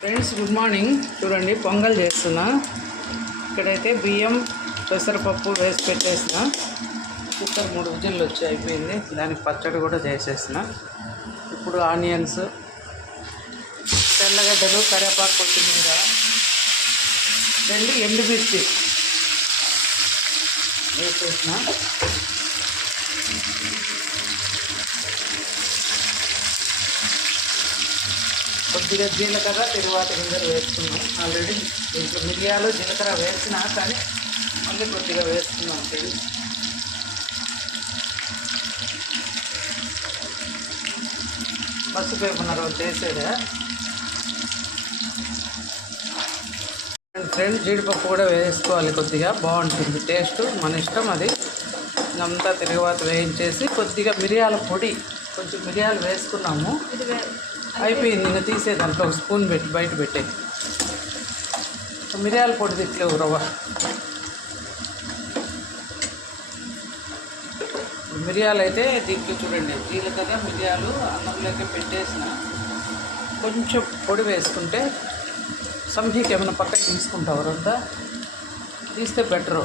Friends good morning. చూడండి పొంగల్ చేస్తున్నా. ఇక్కడైతే బియ్యం పెసరపప్పు వేసి పెట్టేసిన. కుక్కర్ 3 విజిల్లు వచ్చి అయిపోయింది. దానికి పచ్చడి కూడా చేసేసిన. ఇప్పుడు ఆనియన్స్, తెల్లగడ్డలు, కరివేపాకు, కొత్తిమీర, 2 ఎండుమిర్చి వేసేసిన. కొద్దిగా జీలకర్ర, తిరువాత గింజలు వేసుకున్నాం. ఆల్రెడీ దీంట్లో మిరియాలు, జీలకర్ర వేసినా కానీ మళ్ళీ కొద్దిగా వేసుకున్నాం ఫ్రెండ్స్. పసుపు వేపున్నారు చేసేదే ఫ్రెండ్స్. జీడిపప్పు కూడా వేసుకోవాలి, కొద్దిగా బాగుంటుంది టేస్ట్, మన ఇష్టం అది. అంతా తిరువాత వేయించేసి కొద్దిగా మిరియాల పొడి, కొంచెం మిరియాలు వేసుకున్నాము. అయిపోయింది. ఇంకా తీసే దాంట్లో ఒక స్పూన్ పెట్టి బయట పెట్టే మిరియాల పొడి తిట్లేవు రవ్వ. మిరియాలు అయితే దీంట్లో చూడండి, జీలకర్ర మిరియాలు అన్నంలోకి పెట్టేసిన. కొంచెం పొడి వేసుకుంటే సంహికి ఏమైనా పక్కన తీసుకుంటావు అంతా తీస్తే బెటరు.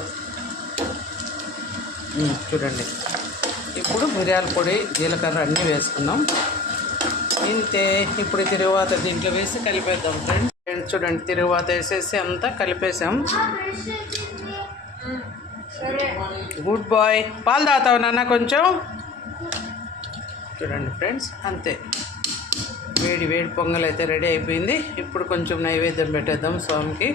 చూడండి, ఇప్పుడు మిరియాల పొడి, జీలకర్ర అన్నీ వేసుకున్నాం. ఇంతే. ఇప్పుడు తిరువాత దీంట్లో వేసి కలిపేద్దాం ఫ్రెండ్స్. చూడండి, తిరువాత వేసేసి అంతా కలిపేసాం. Good bye. పాలు తాగుతావు నాన్న కొంచెం. చూడండి ఫ్రెండ్స్, అంతే. వేడి వేడి పొంగల్ అయితే రెడీ అయిపోయింది. ఇప్పుడు కొంచెం నైవేద్యం పెట్టేద్దాం స్వామికి.